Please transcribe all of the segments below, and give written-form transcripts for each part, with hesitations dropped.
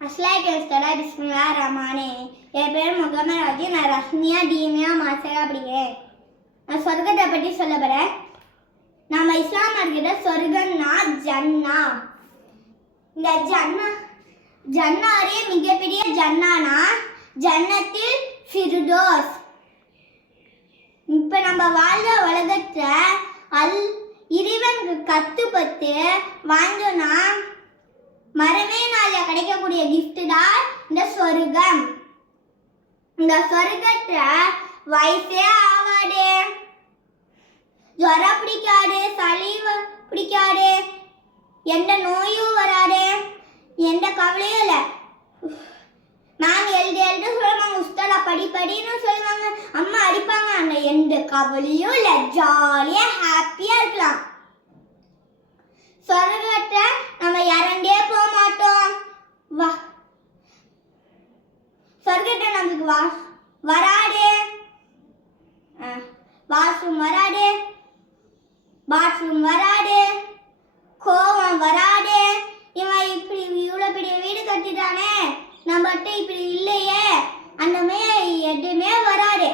பிஸ்மில்லாஹிர்ரஹ்மானிர்ரஹீம். என் பேர் முகமது ராஜி. நான் ரஷ்மியா தீமியா மாசரா அப்படிங்கிறேன். நான் சொர்க்கத்தை பற்றி சொல்ல போகிறேன். நம்ம இஸ்லாம் மார்க்கிட்ட சொர்க்கம்னா ஜன்னா. இந்த ஜன்னாரே மிகப்பெரிய ஜன்னானா ஜன்னத்தில் ஃபிர்தோஸ். இப்போ நம்ம வாழ்ந்த உலகத்தில் இறைவனுக்கு கத்துப்பட்டு வாழ்ந்தோன்னா மரமே நாளில் கிடைக்கக்கூடிய கிஃப்ட் தான் இந்த சொர்க்கம். இந்த சொர்க்கத்தில் வயசே ஆகாது, ஜுரம் பிடிக்காது, சளி பிடிக்காது, எந்த நோயும் வராது, எந்த கவலையும் இல்லை. மேம் எழுது சொல்லுவாங்க, உஸ்தாதா படின்னு சொல்லுவாங்க, அம்மா அடிப்பாங்க, அந்த எந்த கவலையும் இல்லை, ஜாலியாக ஹாப்பியாக இருக்கலாம். சொர்க்கத்தை நம்ம இறண்டே போக மாட்டோம். சொர்க்கத்தை நமக்கு வராது, வாஷ்ரூம் வராது, பாத்ரூம் வராது, கோவம் வராது. இவன் இப்படி இவ்வளோ பெரிய வீடு கட்டிட்டானே, நம்மகிட்ட இப்படி இல்லையே, அந்த மாதிரி எதுவுமே வராது.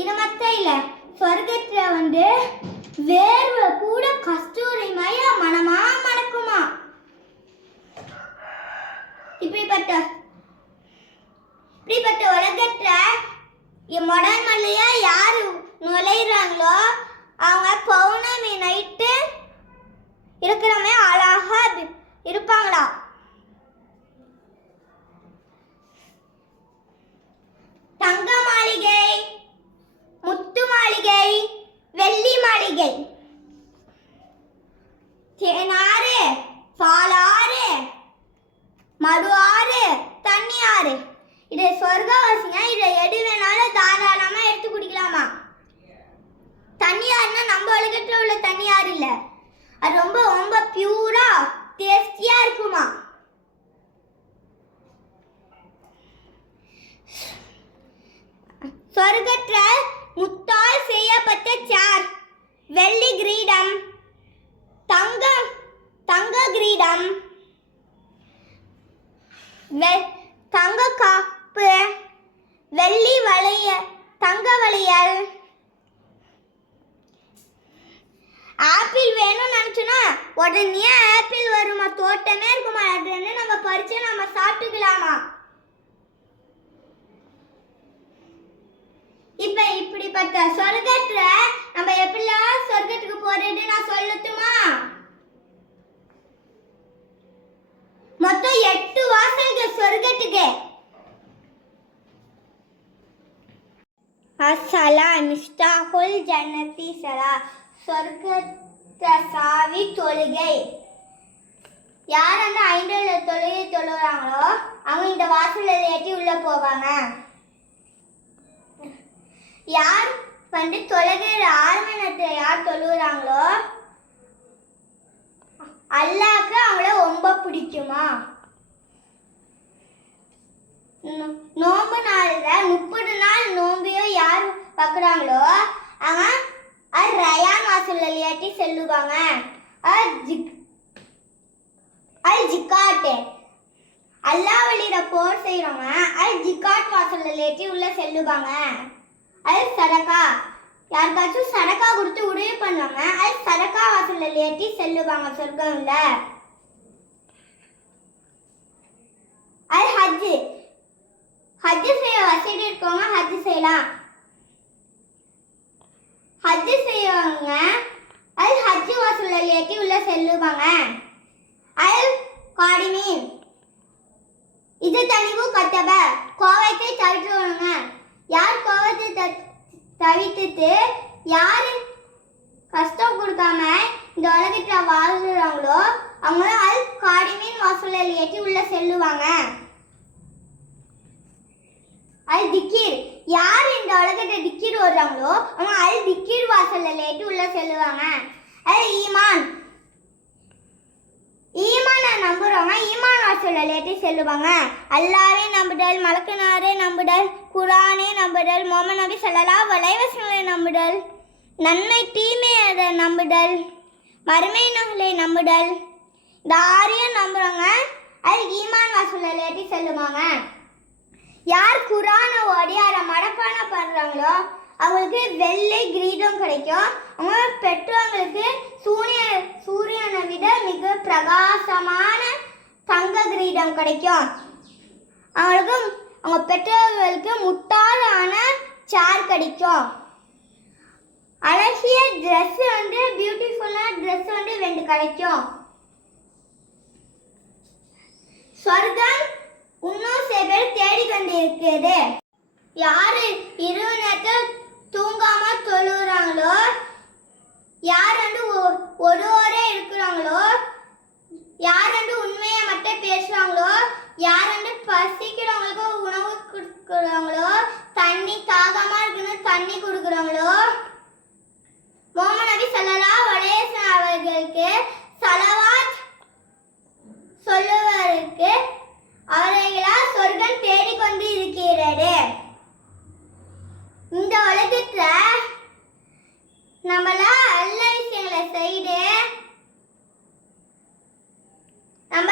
இது மட்டும் இல்லை, சொர்க்கத்தில் வேர்வை கூட கஸ்தூரி மய மனமா மணக்குமா. இப்படிப்பட்ட உலகத்தில் முதல் மல்லையா யார் நுழையிறாங்களோ அவங்க பௌர்ணமி நைட்டு இருக்கிறமே அழகா இருப்பாங்களா. தங்க மாளிகை, முத்து மாளிகை, வெள்ளி மாளிகை, தேனாறு, பாலாறு, மடு ஆறு, தண்ணி ஆறு. இது சொர்க்கவாசிங்க. இதை எது வேணாலும் தாராளமா எடுத்து குடிக்கலாமா. தண்ணி ஆறுனா நம்ம உலகத்தில் உள்ள தண்ணி ஆறு இல்லை, அது ரொம்ப ரொம்ப பியூரா டேஸ்டியா இருக்குமா. சொர்க்கத்தில் முத்தால் செய்யப்பட்ட சேர், வெள்ளி கிரீடம், தங்க கிரீடம், தங்க காப்பு, வெள்ளி தங்க வளையல். ஆப்பிள் வேணும்னு நினைச்சோன்னா உடனே ஆப்பிள் வருமா, தோட்டமே இருக்குமா, அது நம்ம பறிச்சு நம்ம சாப்பிட்டுக்கலாமா. இப்ப இப்படிப்பட்ட சொர்க்கத்துல நம்ம எப்படிலாம் சொர்க்கத்துக்கு போறது நான் சொல்லட்டுமா. மொத்தம் 8 வாசல்கள் சொர்க்கத்துக்கு. அஸ்ஸலாம் மிஸ்டாஹுல் ஜன்னதி ஸலா. சொர்க்கத்தை சாவி தொழுகை. யார் அந்த 5 தொழுகை தொழுகிறாங்களோ அவங்க இந்த வாசல்ல ஏற்றி உள்ள போவாங்க. யார் தொழுகிற ஆர்மனத்தை யார் தொழுகிறாங்களோ அல்லாஹ்க்கு அவங்கள ரொம்ப பிடிக்குமா. நோம்பு நாளில் 30 நாள் நோம்பியும் யார் பார்க்குறாங்களோ அவங்க ரயான் வாசலில் ஏற்றி செல்லுவாங்க. ஜிகாட் அல்லாஹ் வழியில போர் செய்கிறவங்க ஜிகாட் வாசலில் ஏற்றி உள்ள செல்லுவாங்க. சதகா யாருக்காச்சும் சதகா கொடுத்து உதவி பண்ணுவாங்க, சதகா வாசலில் ஏற்றி செல்லுவாங்க சொர்க்கம்ல. ஹஜ் செய்ய வசதி இருக்கவங்க ஹஜ் செய்யலாம். ஹஜ் செய்யவங்க ஹஜ் வாசலில் ஏற்றி உள்ள செல்லுவாங்க. காடிமீன் இது தனிவு கத்தப கோவத்தை தவிர்த்துவாங்க. யார் கோவத்தை தவிர்த்துட்டு யார் கஷ்டம் கொடுக்காம இந்த உலகத்தில் வாழ்கிறாங்களோ அவங்களும் காடிமீன் வாசலில் ஏற்றி உள்ள செல்லுவாங்க. திக்கீர் யார் இந்த உலகத்தை திக்கீர் ஓடுறாங்களோ அவங்க திக்கீர் வாசலில் ஏற்றி உள்ள செல்லுவாங்க. ஈமான் நம்புறவங்க ஈமான் வாசலில் ஏற்றி செல்லுவாங்க. அல்லாஹ்வை நம்புதல், மலக்குனாரை நம்புதல், குர்ஆனை நம்புதல், முஹம்மது நபி ஸல்லல்லாஹு அலைஹி வஸல்லம் நம்புதல், நன்மை தீமை அதை நம்புதல், மறுமை நாளை நம்புதல். இந்த 6 நம்புறவங்க அது ஈமான் வாசல் சொல்லி சொல்லுவாங்க. யார் குரானை ஓடி அதை மனப்பாடம் பண்றாங்களோ அவங்களுக்கு வெள்ளை கிரீடம் கிடைக்கும். அவங்க பெற்றோர்களுக்கு சூரியனை விட மிக பிரகாசமான தங்க கிரீடம் கிடைக்கும். அவங்க பெற்றோர்களுக்கு முட்டாளான சேர் கிடைக்கும். அழகிய ட்ரெஸ் பியூட்டிஃபுல்லான ட்ரெஸ் 2 கிடைக்கும். சொர்க்கம் இன்னும் சில பேர் தேடிக்கொண்டு இருக்கிறது. யாரு இரவு நேரத்தில் தூங்காம தொழுகிறாங்களோ, யார் ஒருவரே இருக்கிறாங்களோ, யார் உண்மையை மட்டும் பேசுறாங்களோ, யார் பசிக்கிறவங்களுக்கு உணவு கொடுக்குறாங்களோ, தண்ணி தாகமா இருக்குன்னு தண்ணி கொடுக்குறாங்களோ, முஹம்மது நபி ஸல்லல்லாஹு அலைஹி வஸல்லம் அவர்களுக்கு ஸலவாத் சொல்லுவதற்கு அவர்களால் சொர்க்கம் தேடிக்கொண்டு இருக்கிறது. இந்த உலகத்துல நம்மள நல்ல விஷயங்களை செய்து நம்ம